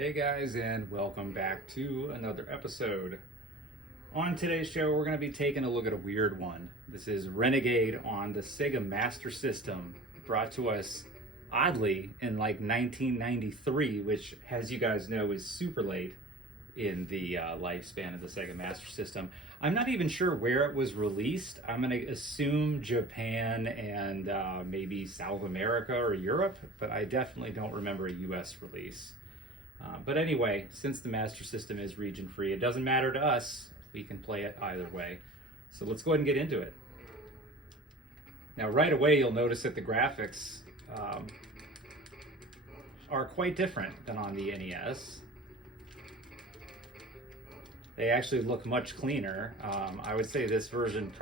Hey guys, and welcome back to another episode. On today's show, we're going to be taking a look at a weird one. This is Renegade on the Sega Master System, brought to us oddly in like 1993, which, as you guys know, is super late in the lifespan of the Sega Master System. I'm not even sure where it was released. I'm going to assume Japan and maybe South America or Europe, but I definitely don't remember a US release. But anyway, since the Master System is region free, it doesn't matter to us. We can play it either way. So let's go ahead and get into it. Now right away you'll notice that the graphics are quite different than on the NES. They actually look much cleaner. I would say this version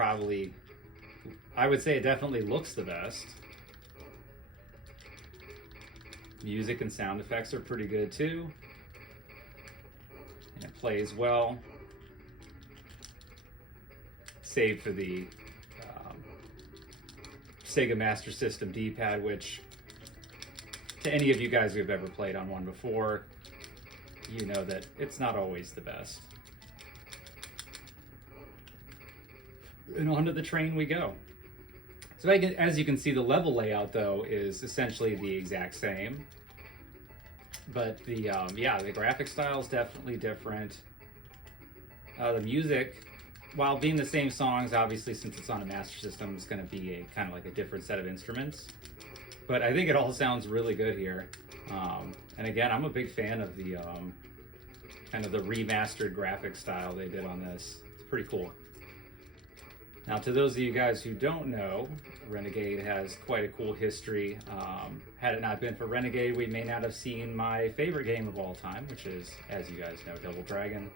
it definitely looks the best. Music and sound effects are pretty good too. And it plays well. Save for the Sega Master System D-pad, which to any of you guys who have ever played on one before, you know that it's not always the best. And onto the train we go. So as you can see, the level layout though is essentially the exact same, but the graphic style is definitely different. The music, while being the same songs, obviously since it's on a Master System, it's going to be a kind of like a different set of instruments. But I think it all sounds really good here. And again, I'm a big fan of the kind of the remastered graphic style they did on this. It's pretty cool. Now, to those of you guys who don't know, Renegade has quite a cool history. Had it not been for Renegade, we may not have seen my favorite game of all time, which is, as you guys know, Double Dragon.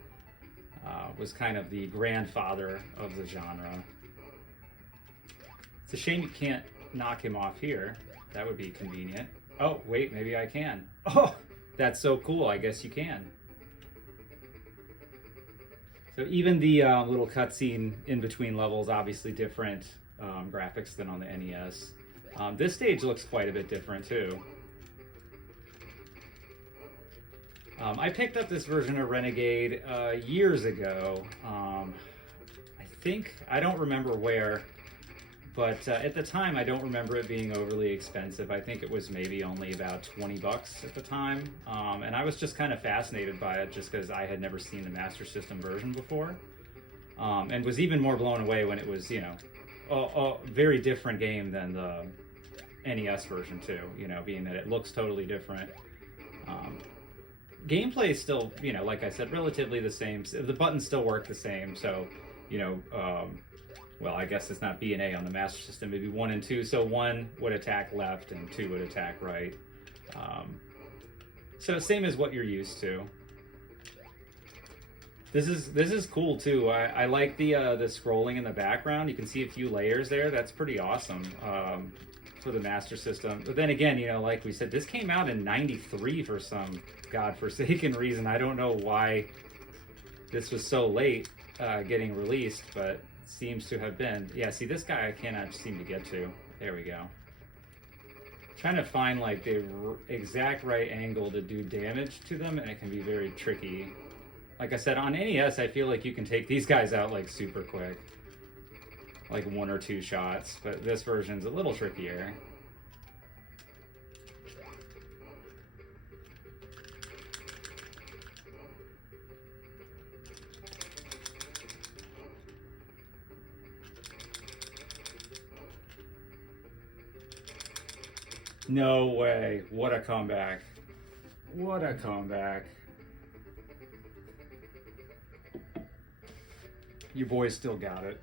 Was kind of the grandfather of the genre. It's a shame you can't knock him off here. That would be convenient. Oh, wait, maybe I can. Oh, that's so cool. I guess you can. So even the little cutscene in between levels, obviously different graphics than on the NES. This stage looks quite a bit different too. I picked up this version of Renegade years ago. I don't remember where, but at the time I don't remember it being overly expensive. I think it was maybe only about 20 bucks at the time. And I was just kind of fascinated by it just because I had never seen the Master System version before. And was even more blown away when it was, you know, a very different game than the NES version too, you know, being that it looks totally different. Gameplay is still, you know, like I said, relatively the same. The buttons still work the same, so, you know, well, I guess it's not B and A on the Master System, maybe 1 and 2. So 1 would attack left and 2 would attack right. So same as what you're used to. This is cool too. I like the scrolling in the background. You can see a few layers there. That's pretty awesome for the Master System. But then again, you know, like we said, this came out in '93 for some godforsaken reason. I don't know why this was so late getting released, but seems to have been. Yeah, see, this guy I cannot seem to get to. There we go. Trying to find like the exact right angle to do damage to them, and it can be very tricky. Like I said, on NES, I feel like you can take these guys out like super quick. Like 1 or 2 shots, but this version's a little trickier. No way. What a comeback. What a comeback. Your boys still got it.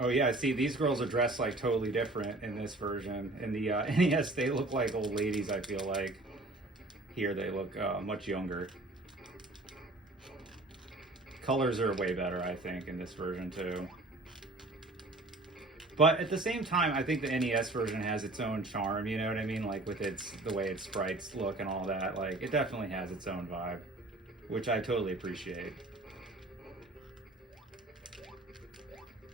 Oh yeah, see, these girls are dressed like totally different in this version. In the NES, they look like old ladies, I feel like. Here they look much younger. Colors are way better, I think, in this version too. But at the same time, I think the NES version has its own charm, you know what I mean? Like with the way its sprites look and all that, like it definitely has its own vibe, which I totally appreciate.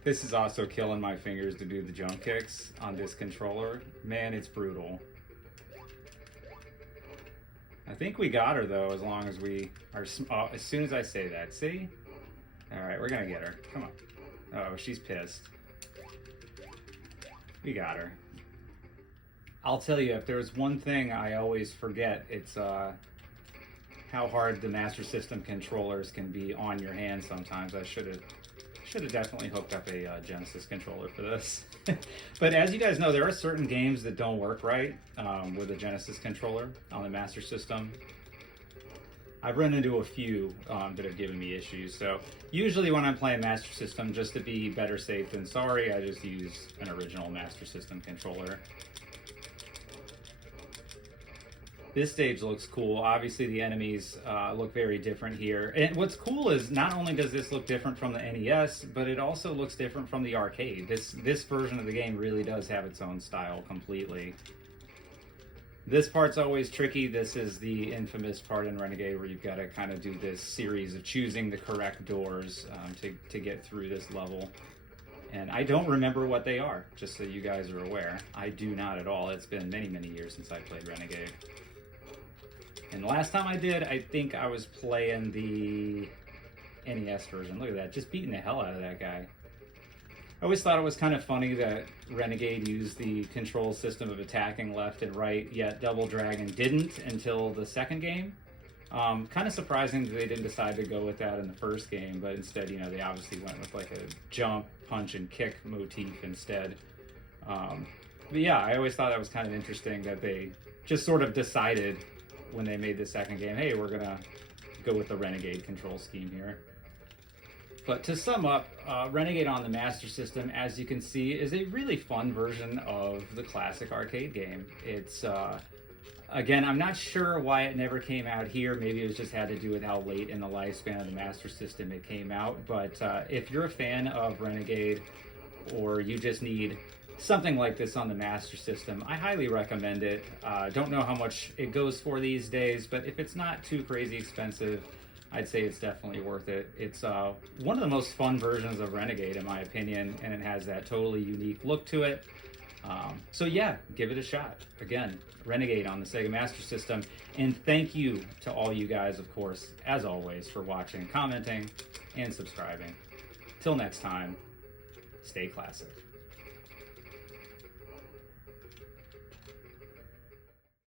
This is also killing my fingers to do the jump kicks on this controller. Man, it's brutal. I think we got her though, as long as we are, as soon as I say that, see? All right, we're gonna get her, come on. Oh, she's pissed. We got her. I'll tell you, if there's one thing I always forget, it's how hard the Master System controllers can be on your hand sometimes. I should have definitely hooked up a Genesis controller for this. But as you guys know, there are certain games that don't work right with a Genesis controller on the Master System. I've run into a few that have given me issues. So usually when I'm playing Master System, just to be better safe than sorry, I just use an original Master System controller. This stage looks cool. Obviously the enemies look very different here. And what's cool is not only does this look different from the NES, but it also looks different from the arcade. This version of the game really does have its own style completely. This part's always tricky. This is the infamous part in Renegade where you've got to kind of do this series of choosing the correct doors to get through this level. And I don't remember what they are, just so you guys are aware. I do not at all. It's been many, many years since I played Renegade. And the last time I did, I think I was playing the NES version. Look at that, just beating the hell out of that guy. I always thought it was kind of funny that Renegade used the control system of attacking left and right, yet Double Dragon didn't until the second game. Kind of surprising that they didn't decide to go with that in the first game, but instead, you know, they obviously went with like a jump, punch, and kick motif instead. But yeah, I always thought that was kind of interesting that they just sort of decided when they made the second game, hey, we're gonna go with the Renegade control scheme here. But to sum up, Renegade on the Master System, as you can see, is a really fun version of the classic arcade game. It's, again, I'm not sure why it never came out here. Maybe it just had to do with how late in the lifespan of the Master System it came out. But if you're a fan of Renegade, or you just need something like this on the Master System, I highly recommend it. Don't know how much it goes for these days, but if it's not too crazy expensive, I'd say it's definitely worth it. It's one of the most fun versions of Renegade, in my opinion, and it has that totally unique look to it. So yeah, give it a shot. Again, Renegade on the Sega Master System. And thank you to all you guys, of course, as always, for watching, commenting, and subscribing. Till next time, stay classic.